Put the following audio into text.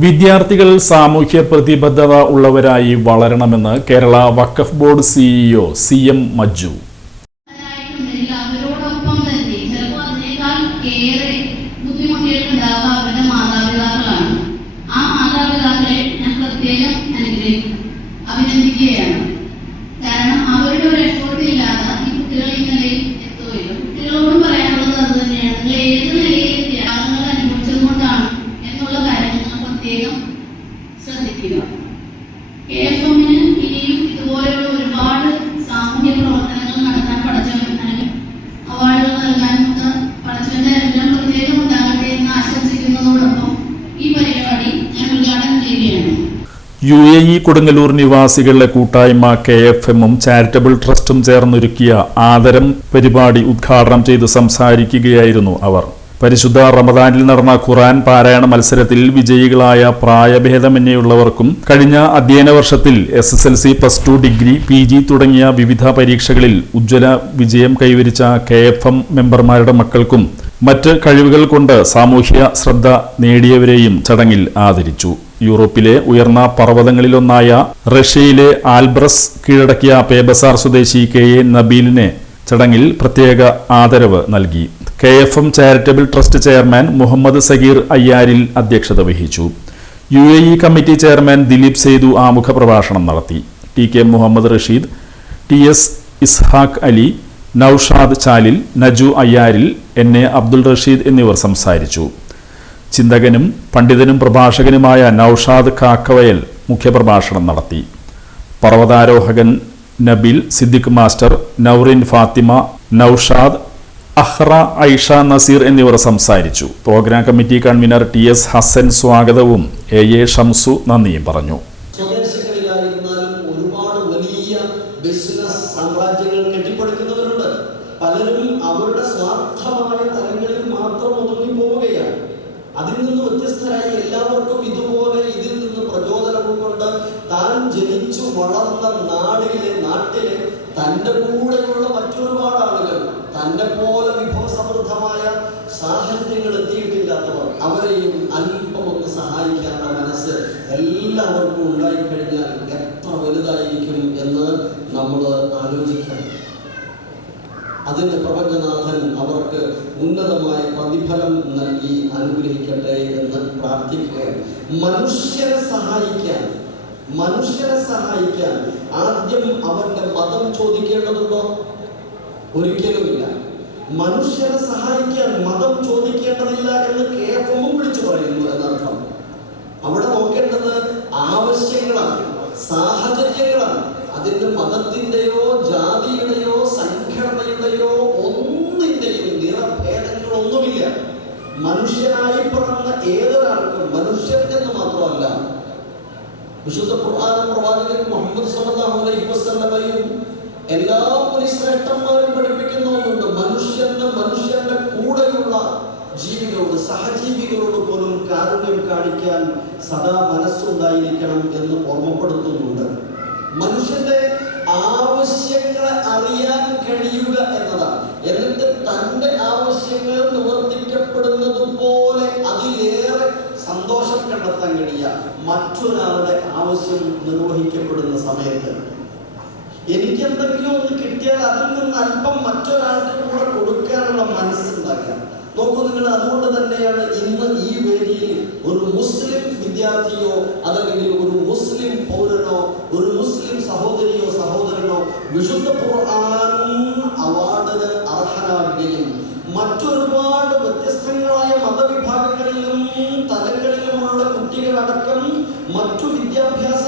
വിദ്യാർത്ഥികൾ സാമൂഹ്യ പ്രതിബദ്ധത ഉള്ളവരായി വളരണമെന്ന് കേരള വഖഫ് ബോർഡ് സിഇഒ CM മജ്ജു. കാരണം അവരുടെ ഒരു എഫോർട്ട് ഇല്ലാതെ ഈ കുട്ടികൾ ഈ നിലയിൽ എത്തുകയില്ല. കുട്ടികളോടും പറയാനുള്ളത് അത് തന്നെയാണ്. നിങ്ങൾ ഏത് നിലയിൽ ത്യാഗങ്ങൾ അനുഭവിച്ചതുകൊണ്ടാണ് എന്നുള്ള കാര്യം നിങ്ങൾ പ്രത്യേകം ശ്രദ്ധിക്കുക. KFM-ന് ഇനിയും ഇതുപോലെയുള്ള ഒരുപാട് സാമൂഹ്യ പ്രവർത്തനങ്ങൾ നടത്താൻ പടച്ചവൻ അവാർഡുകൾ നൽകാനും പടച്ചവന്റെ എല്ലാം പ്രത്യേകം ഉണ്ടാകട്ടെ എന്ന് ആശംസിക്കുന്നതോടൊപ്പം ഈ പരിപാടി ഞാൻ ഉദ്ഘാടനം ചെയ്യുകയാണ്. UAE കൊടുങ്ങല്ലൂർ നിവാസികളുടെ കൂട്ടായ്മ KFM-ഉം ചാരിറ്റബിൾ ട്രസ്റ്റും ചേർന്നൊരുക്കിയ ആദരം പരിപാടി ഉദ്ഘാടനം ചെയ്ത് സംസാരിക്കുകയായിരുന്നു അവർ. പരിശുദ്ധ റമദാനിൽ നടന്ന ഖുർആൻ പാരായണ മത്സരത്തിൽ വിജയികളായ പ്രായഭേദമന്യേയുള്ളവർക്കും കഴിഞ്ഞ അധ്യയന വർഷത്തിൽ SSLC, +2, ഡിഗ്രി, PG തുടങ്ങിയ വിവിധ പരീക്ഷകളിൽ ഉജ്ജ്വല വിജയം കൈവരിച്ച KFM മെമ്പർമാരുടെ മക്കൾക്കും മറ്റ് കഴിവുകൾ കൊണ്ട് സാമൂഹ്യ ശ്രദ്ധ നേടിയവരെയും ചടങ്ങിൽ ആദരിച്ചു. യൂറോപ്പിലെ ഉയർന്ന പർവ്വതങ്ങളിലൊന്നായ റഷ്യയിലെ ആൽബ്രസ് കീഴടക്കിയ പേബസാർ സ്വദേശി KA നബീലിനെ ചടങ്ങിൽ പ്രത്യേക ആദരവ് നൽകി. KFM charitable trust chairman Muhammad Sageer Ayyaril അധ്യക്ഷത വഹിച്ചു. UAE committee chairman Dileep Sethu ആമുഖ പ്രഭാഷണം നടത്തി. TK മുഹമ്മദ് റഷീദ്, TS ഇസ്ഹാഖ് അലി, നൌഷാദ് ചാലിൽ, നജു അയ്യാരിൽ, NA അബ്ദുൾ റഷീദ് എന്നിവർ സംസാരിച്ചു. ചിന്തകനും പണ്ഡിതനും പ്രഭാഷകനുമായ നൌഷാദ് കാക്കവയൽ മുഖ്യപ്രഭാഷണം നടത്തി. പർവ്വതാരോഹകൻ നബീൽ, സിദ്ദിഖ് മാസ്റ്റർ, നൗറിൻ ഫാത്തിമ, നൌഷാദ്, അഹ്റ, ഐഷ, നസീർ എന്നിവർ സംസാരിച്ചു. Program committee convener TS Hasan സ്വാഗതവും AA ഷംസു നന്ദിയും പറഞ്ഞു. പലരും അവരുടെ സ്വാർത്ഥമായ തലങ്ങളിൽ മാത്രം ഒതുങ്ങി പോവുകയാണ്. അതിൽ നിന്ന് വ്യത്യസ്തരായി എല്ലാവർക്കും ഇതുപോലെ ഇതിൽ നിന്ന് പ്രചോദനം കൊണ്ട് താൻ ജനിച്ചു വളർന്ന നാട്ടിലെ തൻ്റെ കൂടെയുള്ള മറ്റൊരുപാട് ആളുകൾ, തന്നെ പോലെ വിഭവസമൃദ്ധമായ സാഹചര്യങ്ങൾ എത്തിയിട്ടില്ലാത്തവർ, അവരെയും അല്പമൊന്ന് സഹായിക്കാനുള്ള മനസ്സ് എല്ലാവർക്കും ഉണ്ടായിക്കഴിഞ്ഞാൽ എത്ര വലുതായിരിക്കും എന്ന് നമ്മൾ ആലോചിക്കണം. അതിന് പ്രപഞ്ചനാഥൻ അവർക്ക് ഉന്നതമായ പ്രതിഫലം നൽകി അനുഗ്രഹിക്കട്ടെ എന്ന് പ്രാർത്ഥിക്കുകയാണ്. മനുഷ്യരെ സഹായിക്കാൻ ആദ്യം അവന്റെ മതം ചോദിക്കേണ്ടതുണ്ടോ? ഒരിക്കലുമില്ല. മനുഷ്യരെ സഹായിക്കാൻ മതം ചോദിക്കേണ്ടതില്ല എന്ന് KFM വിളിച്ചു പറയുന്നു എന്നർത്ഥം. അവിടെ നോക്കേണ്ടത് ആവശ്യങ്ങളാണ്, സാഹചര്യങ്ങളാണ്. അതിന് മതത്തിന്റെയോ ജാതിയുടെയോ സംഘടനയുടെയോ ഒന്നിന്റെയും നിറഭേദങ്ങളൊന്നുമില്ല. മനുഷ്യനായി പിറന്ന ഏതൊരാൾക്കും, മനുഷ്യൻ എന്ന് മാത്രമല്ല, വിശുദ്ധ ഖുർആനും പ്രവാചകൻ മുഹമ്മദ് സ്വല്ലല്ലാഹു അലൈഹി വസല്ലമയും എല്ലാ മുനിശ്രേഷ്ഠന്മാരും പഠിപ്പിക്കുന്ന ഒന്നുണ്ട്: മനുഷ്യന്റെ കൂടെയുള്ള ജീവികളോട്, സഹജീവികളോട് പോലും കാരുണ്യം കാണിക്കാൻ സദാ മനസ്സുണ്ടായിരിക്കണം എന്ന് ഓർമ്മപ്പെടുത്തുന്നുണ്ട്. മനുഷ്യന്റെ ആവശ്യങ്ങളെ അറിയാൻ കഴിയുക എന്നതാണ്. എന്നിട്ട് തൻ്റെ ആവശ്യങ്ങൾ നിവർത്തിക്കപ്പെടുന്നത് പോലെ അതിലേറെ സന്തോഷം കണ്ടെത്താൻ കഴിയുക മറ്റൊരാളുടെ ആവശ്യം നിർവഹിക്കപ്പെടുന്ന സമയത്ത്. എനിക്ക് എന്തെങ്കിലും ഒന്ന് കിട്ടിയാൽ അതിൽ നിന്ന് അല്പം മറ്റൊരാൾക്ക് കൂടെ കൊടുക്കാനുള്ള മനസ്സുണ്ടാക്കുക. നോക്കൂ നിങ്ങൾ, അതുകൊണ്ട് തന്നെയാണ് ഇന്ന് ഈ വേദിയിൽ ഒരു മുസ്ലിം വിദ്യാർത്ഥിയോ അതല്ലെങ്കിൽ ഒരു മുസ്ലിം പൗരനോ ഒരു മുസ്ലിം സഹോദരിയോ സഹോദരനോ വിശുദ്ധ ഖുർആൻ അവാർഡിന് അർഹനാകുകയും മറ്റൊരുപാട് വ്യത്യസ്തങ്ങളായ മതവിഭാഗങ്ങളിലും തലങ്ങളിലുമുള്ള കുട്ടികളടക്കം മറ്റു വിദ്യാഭ്യാസ